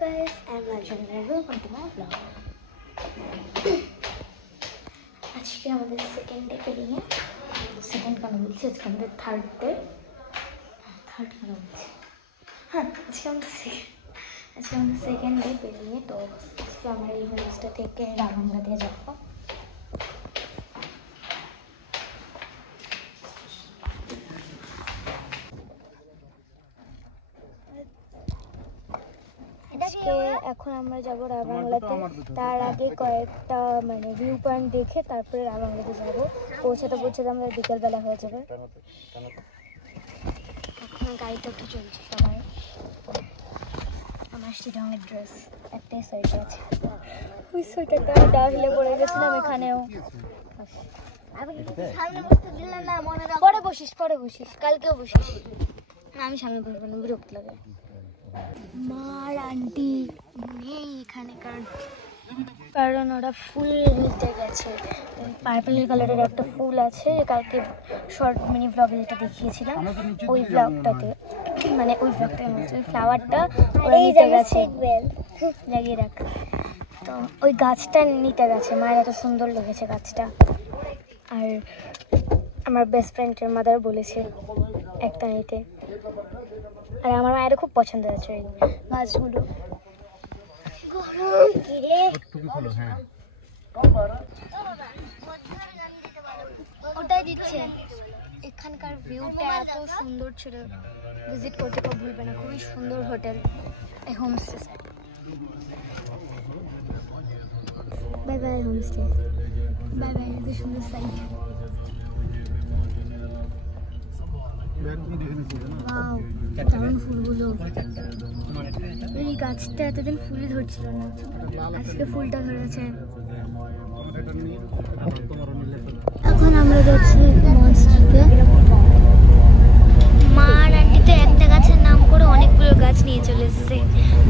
guys, I'm Rajani and welcome to my vlog. আজকে আমাদের second day পেরিয়ে second কেন বলছি আজকে আমাদের থার্ড কেন বলছি হ্যাঁ আজকে আমাদের সেকেন্ড ডে পেরিয়ে তো আজকে আমরা এই হোমস্টে থেকে রামগঙ্গা দিয়ে যাবো। এখন আমরা যাবো রামবাংলাতে। তার আগে কয়েকটা মানে ভিউ পয়েন্ট দেখে তারপরে রামবাংলাতে যাবো। পৌঁছাতে আমরা বিকেলবেলা হয়ে যাবে। এখন গাড়িটা একটু চলছে সবাই। আমার শিলংয়ের ড্রেস একটাই সোয়েটার আছে, ওই সোয়েটারটা ডাকলে পরে গেছিলাম এখানেও। পরে বসিস কালকেও বসিস। আমি সামনে বসবো না, বিরক্ত লাগে। মার আন্টি নেই এখানে কারণ ওরা ফুল নিতে গেছে। পার্পল কালারের একটা ফুল আছে, কালকে শর্ট মিনি ব্লগে যেটা দেখিয়েছিলাম ওই ব্লগটাতে ওই ফ্লাওয়ারটা ওরা নিতে গেছে। লাগিয়ে রাখ। তো ওই গাছটা নিতে গেছে, মায়ের এত সুন্দর লেগেছে গাছটা। আর আমার বেস্ট ফ্রেন্ডের মাদার বলেছে একটা নিতে। আর আমার মায়ের খুব পছন্দ আছে এই গাছগুলো। ওটাই দিচ্ছে। এখানকার ভিউটা এত সুন্দর ছিল, ভিজিট করতে খুব ভুলবে না। খুবই সুন্দর হোটেল, এই homestay. Bye bye homestay, bye bye. এত সুন্দর সাইট। ফুলগুলো, এই গাছটা এতদিন ফুলই ধরছিল না, আজকে ফুলটা ধরেছে। এখন আমরা যাচ্ছি মনস্ট্রিটে। মার আন্টিতে একটা গাছের নাম করে অনেকগুলো গাছ নিয়ে চলে এসছে,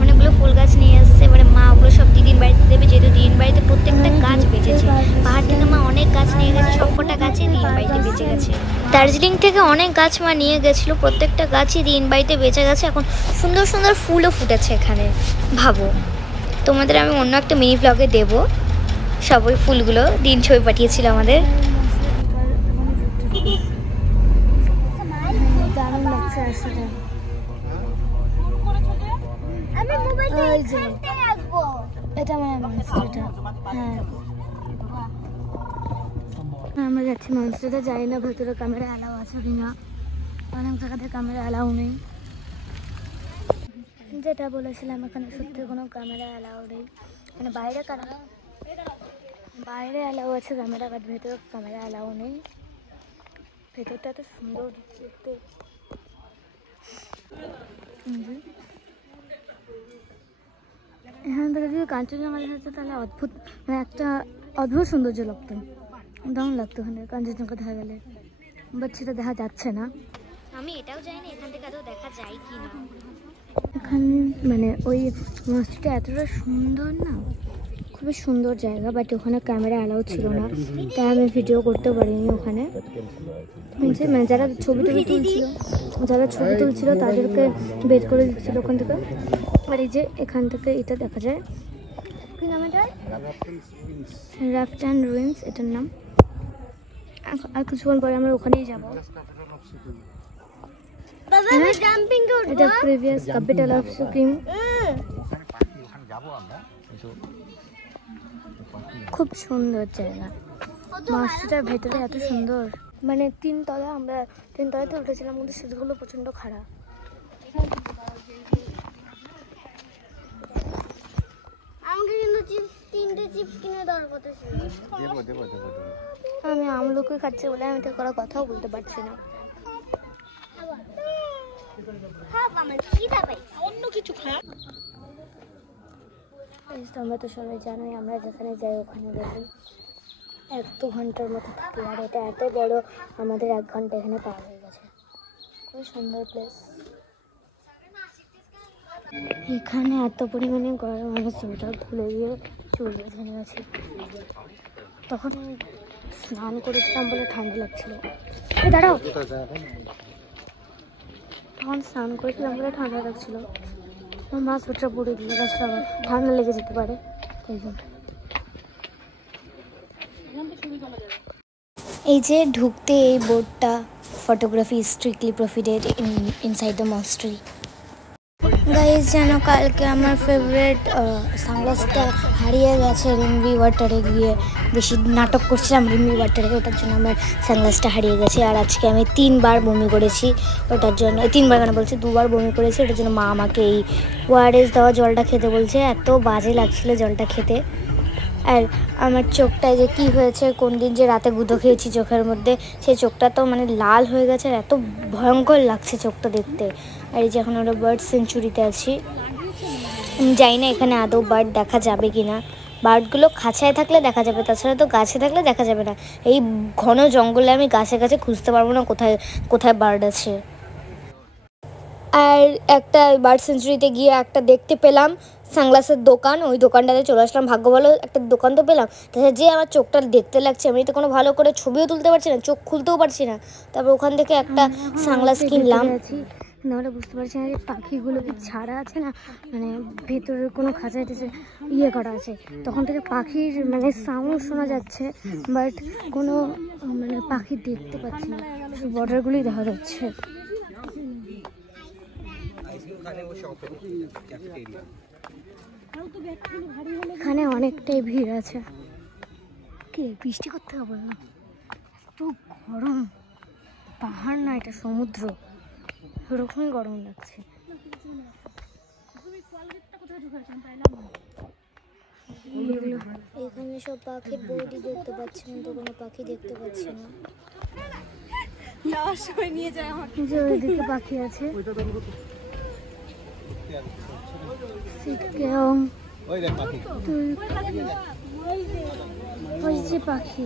অনেকগুলো ফুল গাছ নিয়ে এসছে। এবারে মা ওগুলো সব দিদির বাড়িতে দেবে, যেহেতু দিদির বাড়িতে প্রত্যেকটা গাছ বেঁচেছে। পাহাড় থেকে মা অনেক গাছ নিয়ে গেছে, সবকটা গাছই দিদির বাড়িতে বেঁচে গেছে। দার্জিলিং থেকে অনেক গাছ মা নিয়ে গেছিলো, প্রত্যেকটা গাছই দিন বাড়িতে বেঁচে গেছে। এখন সুন্দর সুন্দর ফুলও ফুটেছে এখানে। ভাবো, তোমাদের আমি অন্য একটা মিনি ব্লগে দেবো সব ওই ফুলগুলো। দিন ছবি পাঠিয়েছিল আমাদের। আমরা যাচ্ছি মনস্ট্রিটে, যাই না ভেতরে ক্যামেরা অ্যালাউ আছে কিনা। অনেক জায়গাতে ক্যামেরা অ্যালাউ নেই। যেটা বলেছিলাম এখানে সত্যি কোনো ক্যামেরা অ্যালাউ নেই। মানে বাইরে অ্যালাউ আছে ক্যামেরা, বাট ভেতরে ক্যামেরা অ্যালাউ নেই। ভেতরটা এত সুন্দর দেখতে। এখান থেকে যদি কাঞ্চনজঙ্ঘা দেখা যেত তাহলে একটা অদ্ভুত সৌন্দর্য লাগতো, দারুণ লাগতো ওখানে কাঞ্চনজঙ্ঘা দেখা গেলে। বাট সেটা দেখা যাচ্ছে না। আমি এটাও জানি না এখান থেকে আদৌ দেখা যায় কি না। এখানে ওই মসজিদটা এতটা সুন্দর না, খুবই সুন্দর জায়গা। বাট ওখানে ক্যামেরা অ্যালাউ ছিল না, তাই আমি ভিডিও করতে পারিনি ওখানে। যারা ছবি তুলছিল তাদেরকে বের করে দিচ্ছিল ওখান থেকে। আর এই যে এখান থেকে এটা দেখা যায়, কি নাম এটা? রাফট অ্যান্ড রুইন্স এটার নাম। আর কিছুক্ষণ পরে আমরা ওখানেই যাবো। এটা প্রিভিয়াস ক্যাপিটাল অফ সিকিম। খুব সুন্দর জায়গা। মসজিদের ভেতরে এত সুন্দর, মানে আমরা তিনতলাতে উঠেছিলাম, কিন্তু সিটগুলো প্রচন্ড খারাপ। আমাকে কিন্তু তিনটে চিপস কিনে দেওয়ার কথা ছিল। আমি আমলকি খাচ্ছি বলে আমি তো কোনো কথাও বলতে পারছি না। তোমরা তো সবাই জানোই আমরা যেখানে যাই ওখানে গেলে 1-2 ঘন্টার মতো থাকি। আর এটা এত বড়, আমাদের 1 ঘন্টা এখানে পার হয়ে গেছে। খুব সুন্দর প্লেস। এখানে এত পরিমাণে গরম, আমি সোয়েটার খুলে গিয়ে চুল বেঁধে নিয়েছি। তখন স্নান করেছিলাম বলে ঠান্ডা লাগছিল। দাঁড়াও, তখন স্নান করেছিলাম বলে ঠান্ডা লাগছিল। আমার মা সোয়েটার পরে দিল, গাছটা আমার ঠান্ডা লেগে যেতে পারে তাই জন্য। এই যে ঢুকতে এই বোর্ডটা, photography strictly prohibited inside the monastery. Guys যেন কালকে আমার ফেভারিট সানগ্লাসটা হারিয়ে গেছে রিম্বি ওয়াটারে গিয়ে। বেশি নাটক করছিলাম রিম্বি ওয়াটারে, ওটার জন্য আমার সানগ্লাসটা হারিয়ে গেছে। আর আজকে আমি 3 বার বমি করেছি ওটার জন্য, 3 বার কেন বলছি 2 বার বমি করেছি। ওটার জন্য মা আমাকে এই ওআরএস দেওয়া জলটা খেতে বলছে। এত বাজে লাগছিলো জলটা খেতে। আর আমার চোখটায় যে কি হয়েছে, কোন দিন যে রাতে গুঁতো খেয়েছি চোখের মধ্যে, সেই চোখটা তো মানে লাল হয়ে গেছে আর এত ভয়ঙ্কর লাগছে চোখটা দেখতে। আর এই যে এখন আমরা বার্ড সেঞ্চুরিতে আছি, জানি না এখানে আদৌ বার্ড দেখা যাবে কি না। বার্ডগুলো খাঁচায় থাকলে দেখা যাবে, তাছাড়া তো গাছে থাকলে দেখা যাবে না। এই ঘন জঙ্গলে আমি গাছে গাছে খুঁজতে পারবো না কোথায় কোথায় বার্ড আছে। আর একটা বার্ড সেঞ্চুরিতে গিয়ে একটা দেখতে পেলাম সানগ্লাসের দোকান, ওই দোকানটাতে চলে আসলাম। ভাগ্য ভালো একটা দোকান তো পেলাম। তাছাড়া যে আমার চোখটা দেখতে লাগছে, আমি তো কোনো ভালো করে ছবিও তুলতে পারছি না, চোখ খুলতেও পারছি না। তারপর ওখান থেকে একটা সানগ্লাস কিনলাম। নাহলে বুঝতে পারছি না যে পাখিগুলো কি ছাড়া আছে না, মানে ভেতরের কোনো খাঁচায় ইয়ে করা আছে। তখন থেকে পাখির মানে সাউন্ড শোনা যাচ্ছে, বাট কোনো মানে পাখি দেখতে পাচ্ছি না, বর্ডারগুলোই দেখা যাচ্ছে। এখানে অনেকটাই ভিড় আছে। কি বৃষ্টি করতে হবে না, এত গরম। পাহাড় না, এটা সমুদ্র, ওরকমই গরম লাগছে। এখানে সব পাখির বৌদি দেখতে পাচ্ছি, কিন্তু কোনো পাখি দেখতে পাচ্ছি না। যে ওইদিকে পাখি আছে, ওই যে পাখি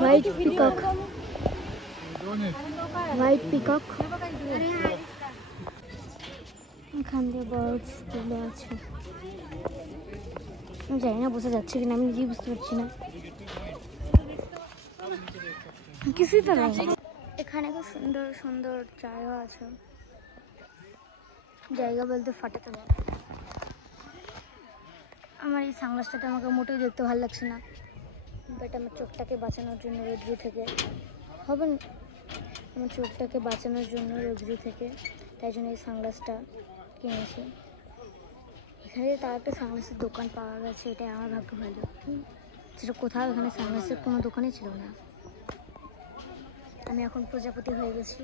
হোয়াইট পিকক, হোয়াইট পিকক। এখান দিয়ে বার্ডস গুলো আছে, জানি না বোঝা যাচ্ছে কিনা, আমি নিজেই বুঝতে পারছি না, কিছুই তো নেই। এখানে খুব সুন্দর সুন্দর জায়গা আছে, জায়গা বলতে ফাটাতে পারে। আমার এই সানগ্লাসটাতে আমাকে মোটেই দেখতে ভালো লাগছে না, বাট আমার চোখটাকে বাঁচানোর জন্য রৌদ্র থেকে হবে, আমার চোখটাকে বাঁচানোর জন্য রৌদ্র থেকে, তাই জন্য এই সানগ্লাসটা কিনেছি। এখানে তার একটা সানগ্লাসের দোকান পাওয়া গেছে, এটাই আমার ভাগ্য ভালো। যেটা কোথাও এখানে সানগ্লাসের কোনো দোকানই ছিল না। আমি এখন প্রজাপতি হয়ে গেছি,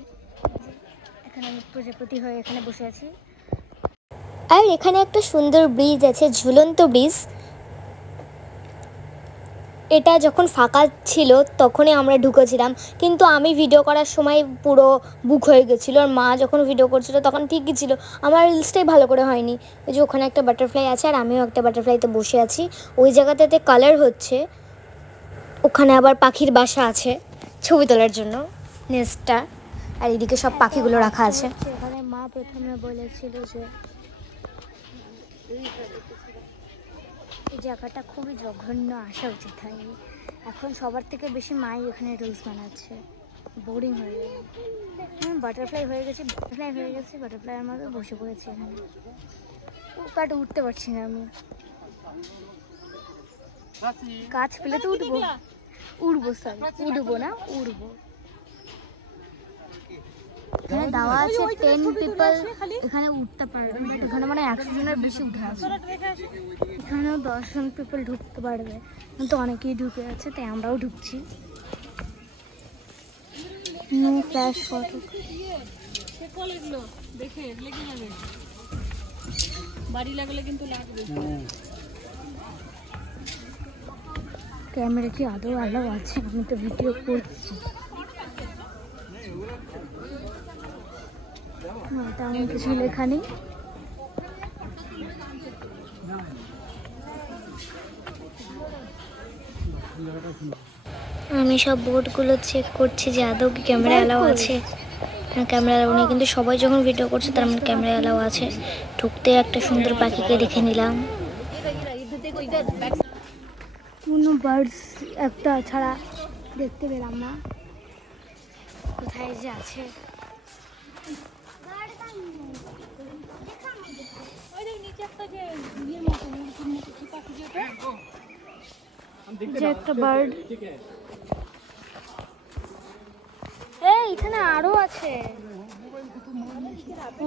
এখানে আমি প্রজাপতি হয়ে এখানে বসে আছি। আর এখানে একটা সুন্দর ব্রিজ আছে, ঝুলন্ত ব্রিজ। এটা যখন ফাঁকা ছিল তখনই আমরা ঢুকেছিলাম, কিন্তু আমি ভিডিও করার সময় পুরো বুক হয়ে গেছিলো। আর মা যখন ভিডিও করছিল তখন ঠিকই ছিল, আমার রিলসটাই ভালো করে হয়নি। ওই যে ওখানে একটা বাটারফ্লাই আছে, আর আমিও একটা বাটারফ্লাইতে বসে আছি। ওই জায়গাটাতে কালার হচ্ছে, ওখানে আবার পাখির বাসা আছে ছবি তোলার জন্য, নেস্টটা। আর এদিকে সব পাখিগুলো রাখা আছে। এখানে মা প্রথমে বলেছিল যে এই জায়গাটা খুবই জঘন্য, আসা উচিত হয়নি। এখন সবার থেকে বেশি মাই এখানে রুলস বানাচ্ছে, বোরিং হয়ে যাবে। বাটারফ্লাই হয়ে গেছে, বাটারফ্লাইয়ের মধ্যে বসে পড়েছি এখানে, বাট উঠতে পারছি না আমি। গাছ পেলে তো উঠবো, উঠবো না, উড়বো। এখানে দেওয়া আছে 10 পিপল এখানে উঠতে পারবে, বাট এখানে মানে 100 জনের বেশি উঠে আছে। এখানেও 10 জন পিপল ঢুকতে পারবে, কিন্তু অনেকেই ঢুকে আছে, তাই আমরাও ঢুকছি। নো ফ্ল্যাশ ফটো, ক্যামেরা কি আদৌ আলাও আছে? আমি তো ভিডিও করছি, তেমন কিছু লেখা নেই। আমি সব বোর্ডগুলো চেক করছি যে আদৌ কি ক্যামেরা অ্যালাউ আছে না। ক্যামেরা অ্যালাউ নেই, কিন্তু সবাই যখন ভিডিও করছে তার মানে ক্যামেরা অ্যালাউ আছে। ঢুকতে একটা সুন্দর পাখিকে দেখে নিলাম। কোনো বার্ডস একটা ছাড়া দেখতে পেলাম না, কোথায় যে আছে। যে একটা বার্ড, এখানে আরো আছে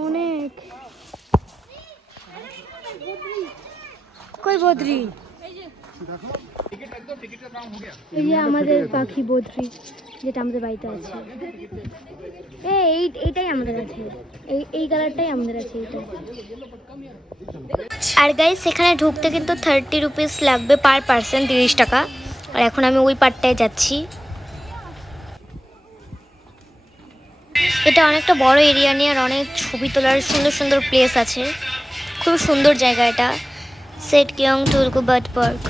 অনেক। কই বদ্রি? এই যে আমাদের পাখি বদ্রি, যেটা আমাদের বাড়িতে আছে। এইটাই আমাদের আছে, এই কালারটাই আমাদের আছে এইটা। আর গাইস এখানে ঢুকতে কিন্তু 30 রুপিস লাগবে পার পার্সন, 30 টাকা। আর এখন আমি ওই পার্টটায় যাচ্ছি। এটা অনেকটা বড় এরিয়া নিয়ে আর অনেক ছবি তোলার সুন্দর সুন্দর প্লেস আছে। খুব সুন্দর জায়গা এটা, সেট কিয়ং টুলকু বার্ড পার্ক।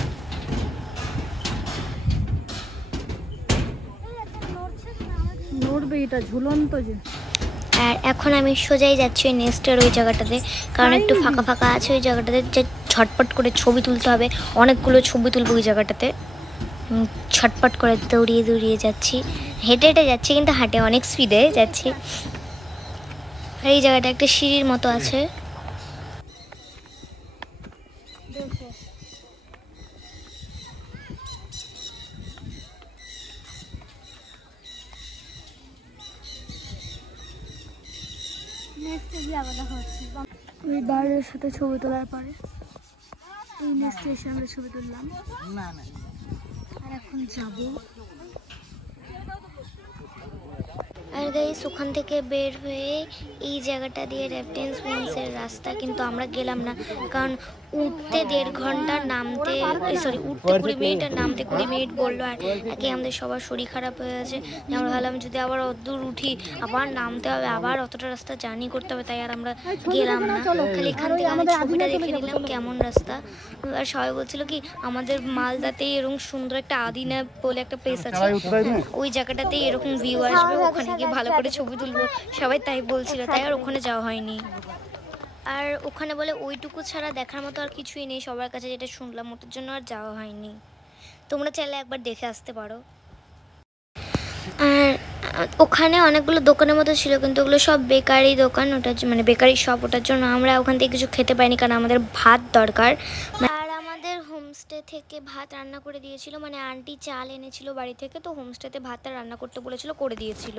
নড়বে এটা, ঝুলন্ত যে। আর এখন আমি সোজাই যাচ্ছি ওই নেস্টের ওই জায়গাটাতে, কারণ একটু ফাঁকা ফাঁকা আছে ওই জায়গাটাতে, যে ঝটপট করে ছবি তুলতে হবে। অনেকগুলো ছবি তুলবো ওই জায়গাটাতে। ছটপট করে দৌড়িয়ে দৌড়িয়ে যাচ্ছি, হেঁটে হেঁটে যাচ্ছি, কিন্তু হাঁটে অনেক স্পিডে যাচ্ছি। আর এই জায়গাটা একটা সিঁড়ির মতো আছে। ওই বাড়ির সাথে ছবি তোলার পরে এই নেক্সট এসে আমরা ছবি তুললাম। আর এখন যাবো। আর গাইস ওখান থেকে বের হয়ে এই জায়গাটা দিয়ে রেফটেন্স উইংসের রাস্তা, কিন্তু আমরা গেলাম না, কারণ উঠতে 1.5 ঘন্টা, নামতে উঠতে 20 মিনিট আর নামতে 20 মিনিট বললো। আর একে আমাদের সবার শরীর খারাপ হয়ে গেছে। আমরা ভাবলাম যদি আবার অতদূর উঠি আবার নামতে হবে, আবার অতটা রাস্তা জার্নি করতে হবে, তাই আর আমরা গেলাম না। খালি এখান থেকে আমি ছবিটা দেখে নিলাম কেমন রাস্তা। আর সবাই বলছিল কি আমাদের মালদাতেই এরকম সুন্দর একটা আদিনা বলে একটা প্লেস আছে, ওই জায়গাটাতেই এরকম ভিউ আসবে, ওখানে গিয়ে ভালো করে ছবি তুলবো, সবাই তাই বলছিল, তাই আর ওখানে যাওয়া হয়নি। আর ওখানে বলে ওইটুকু ছাড়া দেখার মতো আর কিছুই নেই সবার কাছে, যেটা শুনলাম, ওটার জন্য আর যাওয়া হয়নি। তোমরা চাইলে একবার দেখে আসতে পারো। আর ওখানে অনেকগুলো দোকানের মতো ছিল, কিন্তু ওগুলো সব বেকারি দোকান, ওটার মানে বেকারি শপ, ওটার জন্য আমরা ওখান থেকে কিছু খেতে পাইনি, কারণ আমাদের ভাত দরকার। আর আমাদের হোমস্টে থেকে ভাত রান্না করে দিয়েছিল, মানে আন্টি চাল এনেছিল বাড়ি থেকে, তো হোমস্টেতে ভাতটা রান্না করতে বলেছিল, করে দিয়েছিল,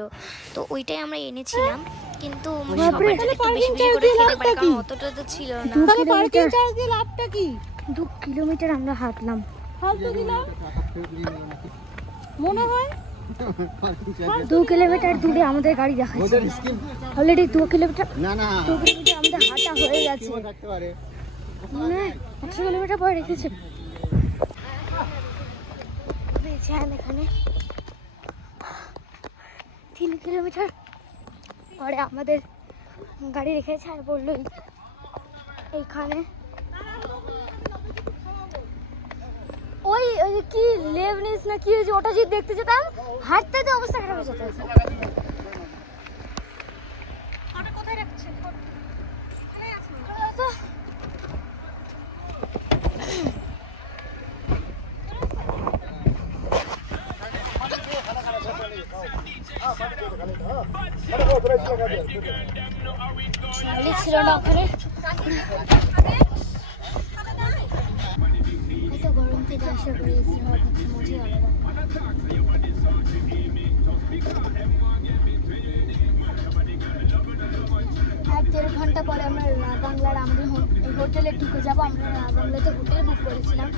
তো ওইটাই আমরা এনেছিলাম। কিন্তু সবার জন্য একটু বেশি বেশি করে খেতে পারি, কারণ অতটা তো ছিল না। 2 কিলোমিটার আমরা হাঁটলাম মনে হয়। 2 কিলোমিটার দূরে আমাদের গাড়ি দেখাচ্ছে অলরেডি। 2 কিলোমিটার আমাদের হাঁটা হয়ে গেছে, মনে হয় 100 কিলোমিটার পরে রেখেছে। এখানে 3 কিলোমিটার পরে আমাদের গাড়ি রেখেছে, আর বললো এইখানে ওই কি লেভনিস না কি হয়েছে, ওটা যদি দেখতে যেতাম, হাঁটতে তো অবস্থা খারাপ হয়ে যেত। কোথায় রাখছে? ছিল না ওখানে, গরম থেকে আসা করেছি, মজাই আলাদা। আর 1.5 ঘন্টা পরে আমরা বাংলার আমাদের হোটেলে ঢুকে যাবো। আমরা বাংলাতে হোটেল বুক করেছিলাম।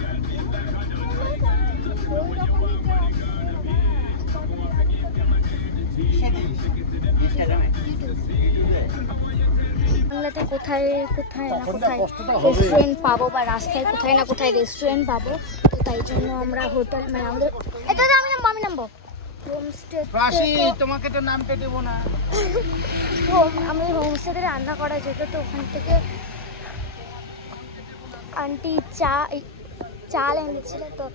বাংলাতে কোথায় কোথায় না কোথায় রেস্টুরেন্ট পাবো, বা রাস্তায় কোথায় না কোথায় রেস্টুরেন্ট পাবো, তো তাই জন্য আমরা হোটেল মানে আমাদের এটা তো আমি নামবো হোমস্টে। তোমাকে তো নামতে দেবো না। আমাদের হোমস্টেতে রান্না করা যেত, তো ওখান থেকে আন্টি চাল এনেছিল, তো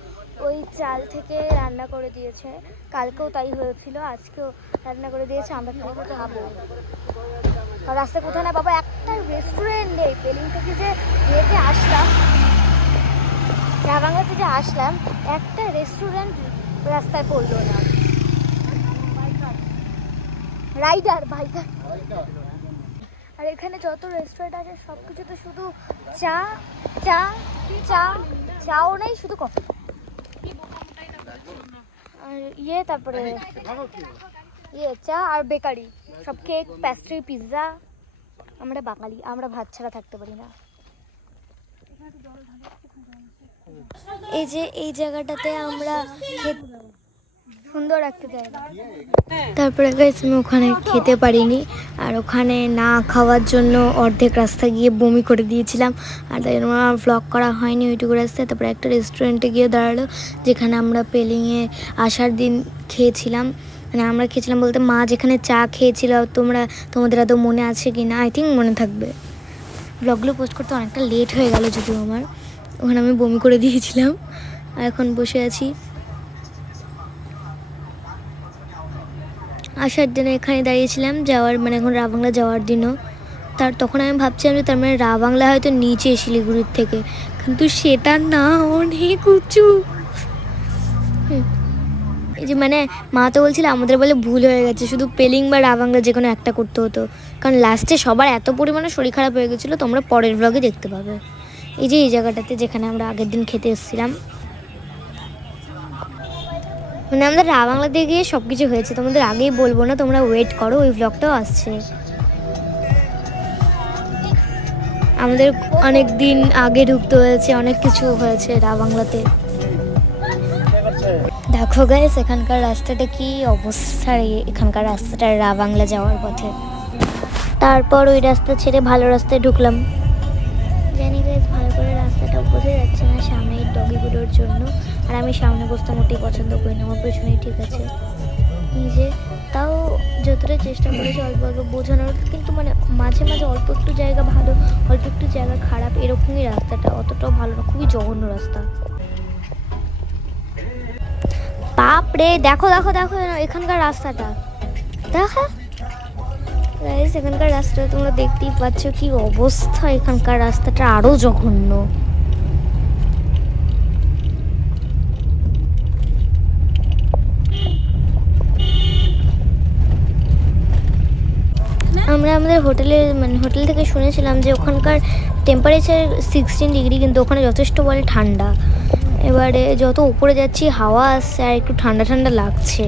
ওই চাল থেকে রান্না করে দিয়েছে। কালকেও তাই হয়েছিল, আজকেও রান্না করে দিয়েছে। আমরা খাবো। আর রাস্তায় কোথায় না বাবা একটা রেস্টুরেন্ট নেই। পেলিং থেকে যে হেঁটে আসলাম জায়গাতে যে আসলাম, একটা রেস্টুরেন্ট রাস্তায় পড়লো না। Rider biker. আর এখানে যত রেস্টুরেন্ট আছে সব কিছুতে শুধু চা চা চা, চাও নেই, শুধু কফি আর তারপরে চা আর বেকারি, সব কেক, প্যাস্ট্রি, পিৎজা। আমরা বাঙালি, আমরা ভাত ছাড়া থাকতে পারি না। এই যে এই জায়গাটাতে আমরা সুন্দর একটা জায়গা। তারপরে গাইস আমি ওখানে খেতে পারিনি, আর ওখানে না খাওয়ার জন্য অর্ধেক রাস্তা গিয়ে বমি করে দিয়েছিলাম, আর তাই জন্য আমার ভ্লগ করা হয়নি ওইটুকু রাস্তায়। তারপরে একটা রেস্টুরেন্টে গিয়ে দাঁড়ালো, যেখানে আমরা পেলিংয়ে আসার দিন খেয়েছিলাম। মানে আমরা খেয়েছিলাম বলতে মা যেখানে চা খেয়েছিল, তোমাদের এত মনে আছে কি না, আই থিঙ্ক মনে থাকবে। ব্লগগুলো পোস্ট করতে অনেকটা লেট হয়ে গেল যদিও আমার, ওখানে আমি বমি করে দিয়েছিলাম। আর এখন বসে আছি আসার দিনে, এখানে দাঁড়িয়েছিলাম যাওয়ার, মানে এখন রাবাংলা যাওয়ার দিনও। তখন আমি ভাবছিলাম যে তার মানে রাবাংলা হয়তো নিচে শিলিগুড়ির থেকে, কিন্তু সেটা না, অনেক উঁচু। এই যে মানে মা তো বলছিল আমাদের বলে ভুল হয়ে গেছে, শুধু পেলিং বা রাবাংলা যে কোনো একটা করতে হতো, কারণ লাস্টে সবার এত পরিমাণে শরীর খারাপ হয়ে গেছিলো। তোমরা পরের ব্লগে দেখতে পাবে। এই যে এই জায়গাটাতে যেখানে আমরা আগের দিন খেতে এসেছিলাম, মানে আমাদের রাবাংলা দিয়ে গিয়ে সব কিছু হয়েছে, তোমাদের আগেই বলবো না, তোমরা ওয়েট করো, ওই ব্লগটাও আসছে। আমাদের অনেক দিন আগে ঢুকতে হয়েছে, অনেক কিছু হয়েছে রাবাংলাতে। দেখো গাইস এখানকার রাস্তাটা কি অবস্থা, এখানকার রাস্তাটা রাবাংলা যাওয়ার পথে। তারপর ওই রাস্তা ছেড়ে ভালো রাস্তায় ঢুকলাম। জানি গাইস ভালো করে রাস্তাটা বোঝা যাচ্ছে না সামনে ডগিগুলোর জন্য, আর আমি সামনে বসতে মোটেই পছন্দ করি না, আমার পেছনেই ঠিক আছে। নিজে তাও যতটা চেষ্টা করেছি অল্প অল্প বোঝানোর, কিন্তু মানে মাঝে মাঝে অল্প একটু জায়গা ভালো, অল্প একটু জায়গা খারাপ, এরকমই রাস্তাটা, অতটাও ভালো না, খুবই জঘন্য রাস্তা। বাপরে দেখো দেখো দেখো এখানকার রাস্তাটা, দেখো গাইস এখানকার রাস্তাটা তোমরা দেখতেই পাচ্ছ কি অবস্থা, এখানকার রাস্তাটা আরো জঘন্য। আমরা আমাদের হোটেল থেকে শুনেছিলাম যে ওখানকার টেম্পারেচার 16 ডিগ্রি, কিন্তু ওখানে যথেষ্ট বলে ঠান্ডা। এবারে যত উপরে যাচ্ছি হাওয়া আসছে আর একটু ঠান্ডা ঠান্ডা লাগছে।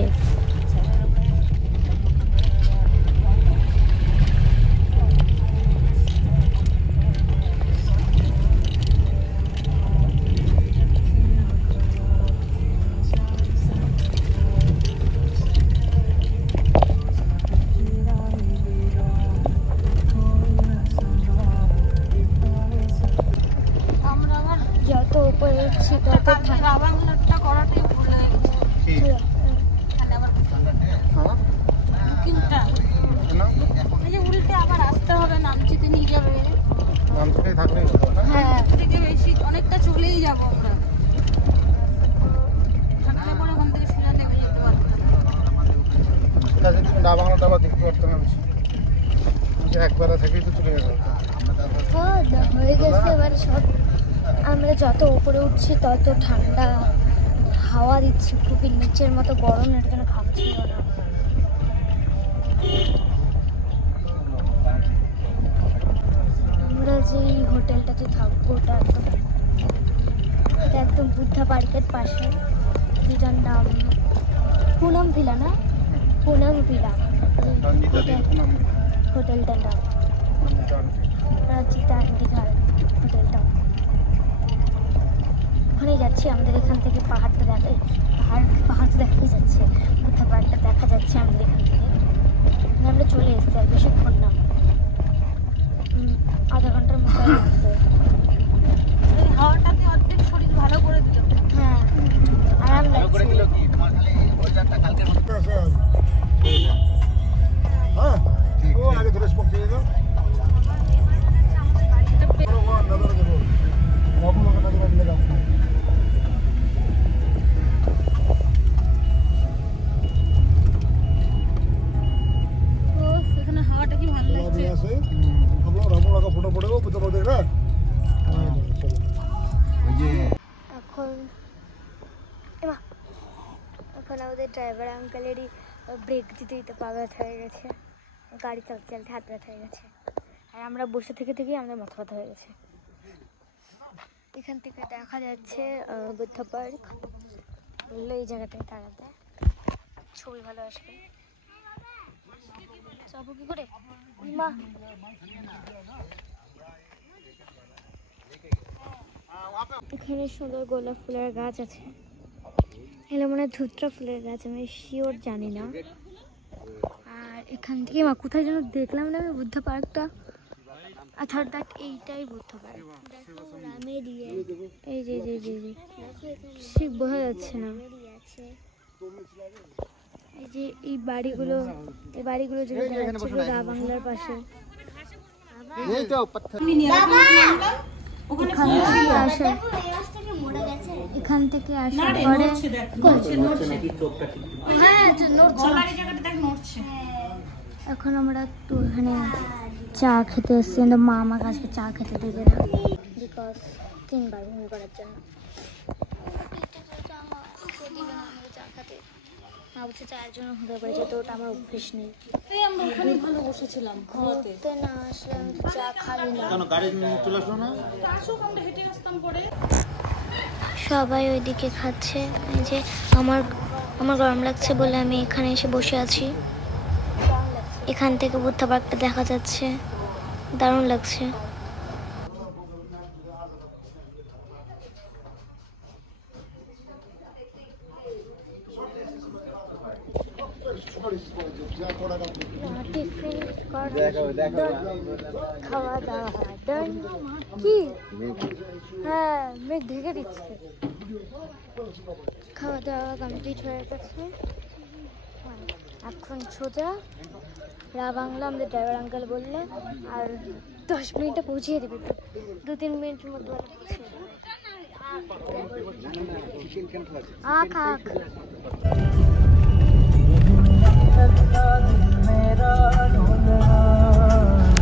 যত উপরে উঠছি তত রাবাংলাটা করাটাই ভুল হয়ে গেছে। উল্টে আবার আসতে হবে, নামচিতে নিয়ে যাবে, নামচিতেই থাকবে। হ্যাঁ থেকে বেশি অনেকটা চলেই যাবো আমরা, থাকলে পরে ওখান থেকে সোজা নেমে যেতে পারতাম। রাবাংলাটা আবার দেখতে পারতাম না, একবার থেকেই তো চলে গেল। হয়ে গেছে এবার সব। আমরা যত উপরে উঠছি তত ঠান্ডা হাওয়া দিচ্ছে, খুবই নিচের মতো গরম, এর জন্য খাচ্ছিল না। আমরা যে হোটেলটাতে থাকবো ওটা একদম বুদ্ধা পার্কের পাশে, যেটার নাম পুনম ভিলা, না পুনম ভিলা হোটেলটার নাম, রাজিতা আন্টি ঘাট হোটেলটা। ওখানে যাচ্ছি, আমাদের এখান থেকে পাহাড়টা পাহাড় তো দেখাই যাচ্ছে, বুদ্ধা পাহাড়টা দেখা যাচ্ছে আমাদের এখান থেকে। আমরা চলে এসেছি, আর বেশিক্ষণ না, আধা ঘন্টার মতো লাগবে। হাওয়াটাতে অর্ধেক শরীর ভালো করে দিল। হ্যাঁ আরাম লাগছে। এখানে হাওয়াটা কি ভালো লাগছে। এখন আমাদের ড্রাইভার আঙ্কেলেরই ব্রেক দিতে দিতে পা ব্যথা হয়ে গেছে, গাড়ি চালাতে চালাতে হাত ব্যথা হয়ে গেছে, আর আমরা বসে থেকে থেকেই আমাদের মাথা ব্যথা হয়ে গেছে। এখান থেকে দেখা যাচ্ছে বুদ্ধ পার্ক, বললো এই জায়গাটায় দাঁড়াতে, ছবি ভালো আসবে। যাবো কি করে মা? এখানে সুন্দর গোলাপ ফুলের গাছ আছে, এগুলো মনে হয় ধুত্রা ফুলের গাছ, আমি শিওর জানি না। আর এখান থেকে মা কোথায় যেন দেখলাম না আমি বুদ্ধ পার্কটা, আচ্ছা দেখ এইটাই বুদ্ধ পার্ক। এই যে ঠিক বোঝা যাচ্ছে না। এই যে এই বাড়িগুলো যেগুলো দেখা যাচ্ছে রা বাংলার পাশে। এখান থেকে আসার পরে এখন আমরা একটু এখানে চা খেতে এসেছি, কিন্তু মা আমার কাছে চা খেতে দেবে না, বিকজ 3 বার বমি করার জন্য। চা খেতে মা বলছে চায়ের জন্য হতে পারে, যেহেতু ওটা আমার অভ্যেস নেই। ভালো বসেছিলাম ঘুরতে না আসলে আমি চা খাবি না। সবাই ওইদিকে খাচ্ছে, এই যে আমার গরম লাগছে বলে আমি এখানে এসে বসে আছি। এখান থেকে বুদ্ধ পার্কটা দেখা যাচ্ছে, দারুণ লাগছে। খাওয়া দাওয়া ডান কি? হ্যাঁ মেঘ ঢেকে দিচ্ছে। খাওয়া দাওয়া কমপ্লিট হয়ে গেছে, এখন সোজা রা বাংলা আমাদের ড্রাইভার আঙ্কেল বললে আর 10 মিনিটে পৌঁছিয়ে দেবে, 2-3 মিনিটের মধ্যে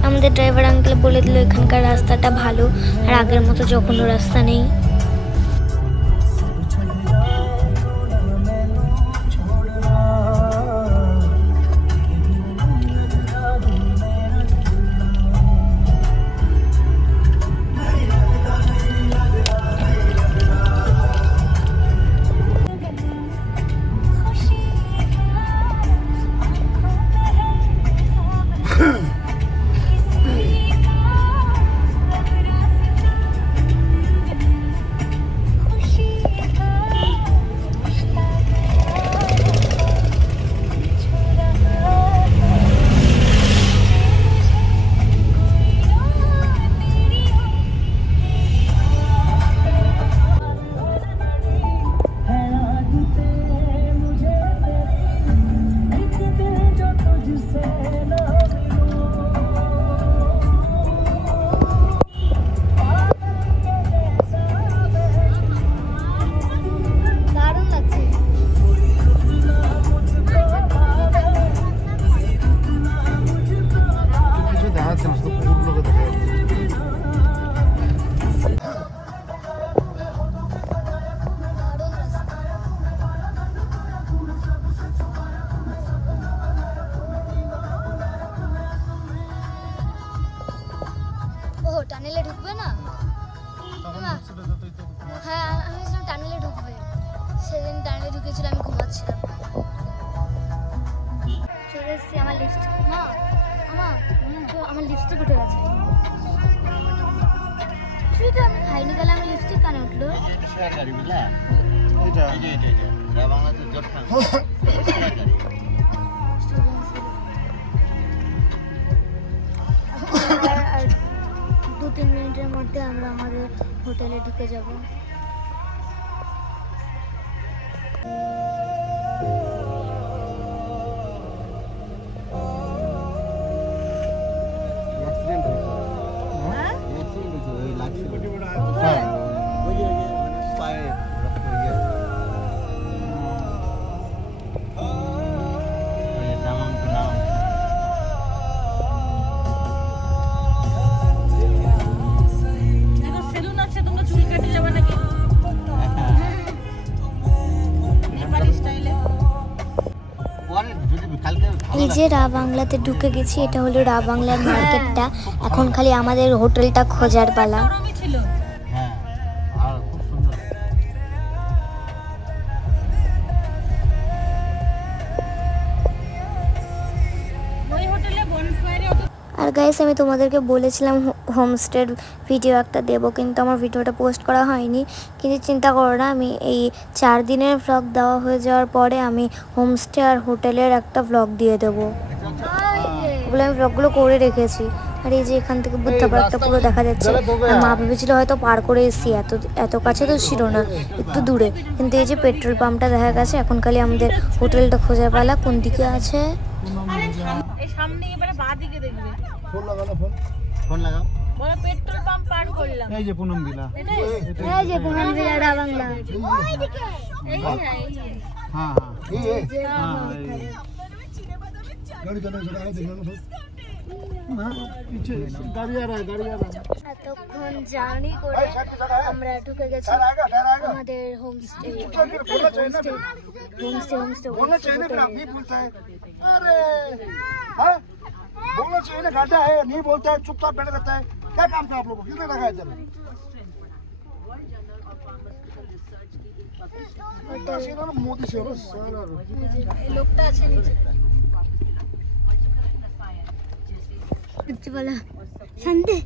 আমাদের ড্রাইভার আঙ্কেল বলে দিল এখানকার রাস্তাটা ভালো, আর আগের মতো যখন রাস্তা নেই। টানেলে ঢুকবে না? হ্যাঁ আমি টানেলে ঢুকবে, সেদিন টানেলে ঢুকেছিল, আমি ঘুমাচ্ছিলাম। চলে এসেছি আমার লিপস্টিক, না আমার লিপস্টিক উঠে গেছে। শুধু তো আমি খাইনি, তাহলে আমার লিপস্টিক কানে উঠলো। আর 2-3 মিনিটের মধ্যে আমরা আমাদের হোটেলে ঢুকে যাব। এই যে রা বাংলাতে ঢুকে গেছি, এটা হলো রা বাংলার মার্কেটটা। এখন খালি আমাদের হোটেলটা খোঁজার পালা। আর গাইস আমি তোমাদেরকে বলেছিলাম হোমস্টের ভিডিও একটা দেবো, কিন্তু আমার ভিডিওটা পোস্ট করা হয়নি। কিন্তু চিন্তা করো না, আমি এই 4 দিনের ভ্লগ দেওয়া হয়ে যাওয়ার পরে আমি হোমস্টে আর হোটেলের একটা ভ্লগ দিয়ে দেবো। ওগুলো আমি ভ্লগগুলো করে রেখেছি। আর এই যে এখান থেকে বুদ্ধা পার্কটা পুরো দেখা যাচ্ছে। আর মা ভেবেছিল হয়তো পার করে এসেছি, এত কাছে তো ছিল না, একটু দূরে। কিন্তু এই যে পেট্রোল পাম্পটা দেখা গেছে। এখন খালি আমাদের হোটেলটা খোঁজার পালা। কোন দিকে আছে? পেট্রোল পাম্প পার করলাম। এই যে পুনম ভিলা, রা বাংলা। হ্যাঁ এতক্ষণ জার্নি করে আমরা ঢুকে গেছি আমাদের হোমস্টে। बोलना चाहिए ना, घाटा है, नहीं बोलता है, चुपचाप बैठे रहता है। क्या काम था आप लोगों को? किसने रखा है जब? मोदी से লোকটা আছে নিচে। বলো শান্তি।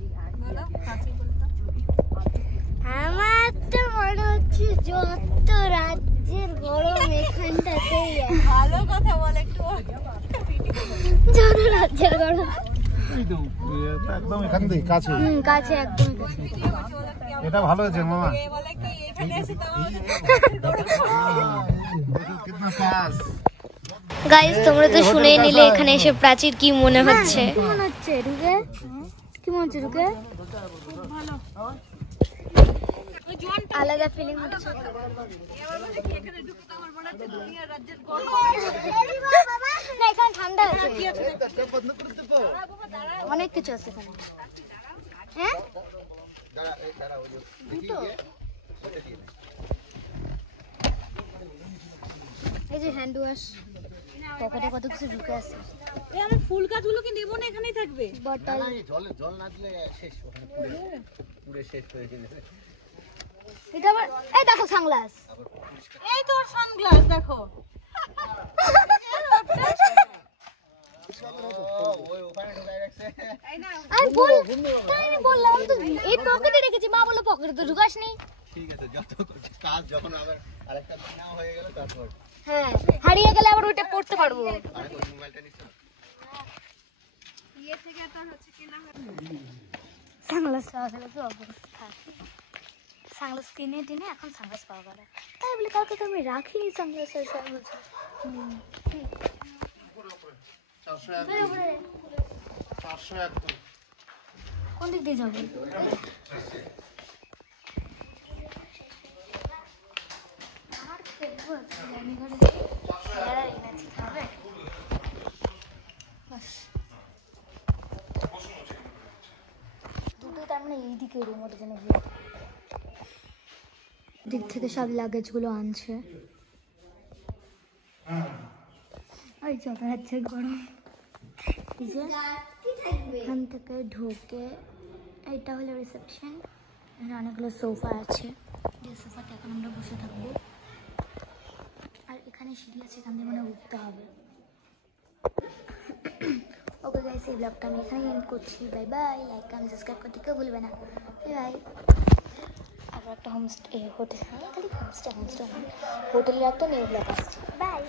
আমার তো মনে হচ্ছে যত রাজ্যের গরম এখানটাতেই। ভালো কথা বল একটু। যত রাজ্যের গরম একদম এখান থেকে কাছে। কাছে, একদম কাছে। এটা ভালো হয়েছে মামা। বলে কি এখানে এসে তাও কিতনা পাস। গাইস তোমরা তো শুনেই নিলে এখানে এসে প্রাচীর কি মনে হচ্ছে। কি মনে হচ্ছে ঢুকে? কি মনে হচ্ছে ঢুকে? ভালো, আলাদা ফিলিং হচ্ছে। না এখানে ঠান্ডা আছে, অনেক কিছু আছে এখানে। হ্যাঁ এই যে হ্যান্ড ওয়াশ, পকেটে কত কিছু ঢুকে আছে। এই আমি ফুল গাছগুলো কি নেব না, এখানেই থাকবে? বটল, জল না দিলে শেষ, ওখানে পুরো শেষ হয়ে যাবে। এটা আবার এই দেখো সানগ্লাস। এই তোর সানগ্লাস দেখো। আমি বললাম তো এই পকেটে রেখেছি, মা বললো পকেটে তো ঢুকাস নেই। ঠিক আছে, যত কাজ যখন আবার আরেকটা না হয়ে গেল তারপর। হ্যাঁ, হারিয়ে গেলে আবার ওইটা পড়তে পারবো। আরে ওই মোবাইলটা নিছ? ইয়ে থেকে তো হচ্ছে কি না সানগ্লাস পাওয়া গেল, কি অবস্থা। সানগ্লাস কিনে টিনে এখন সানগ্লাস পাওয়া গেল। তাই বলে কালকে তো আমি রাখিনি সানগ্লাসের সানগ্লাস। 401 কোন দিক দিয়ে যাবো? দুটো তার মানে এইদিকে রুম, ওটা যেন দিক থেকে সব লাগেজ গুলো আনছে। আর যত হচ্ছে গরম। এখান থেকে ঢোকে এটা হলো রিসেপশন। এখানে অনেকগুলো সোফা আছে, যে সোফাতে এখন আমরা বসে থাকবো। আর এখানে সিঁড়ি আছে, এখান থেকে মানে উঠতে হবে। ওকে গাইস, এই ব্লগটা আমি এখানে এন্ড করছি। Bye bye. Like comment subscribe করতে কেউ ভুলবে না। Bye bye. আবার একটা হোমস্টে হোটেল, খালি হোমস্টে হোটেলের একটা নিউ ব্লগ আসছে। বাই।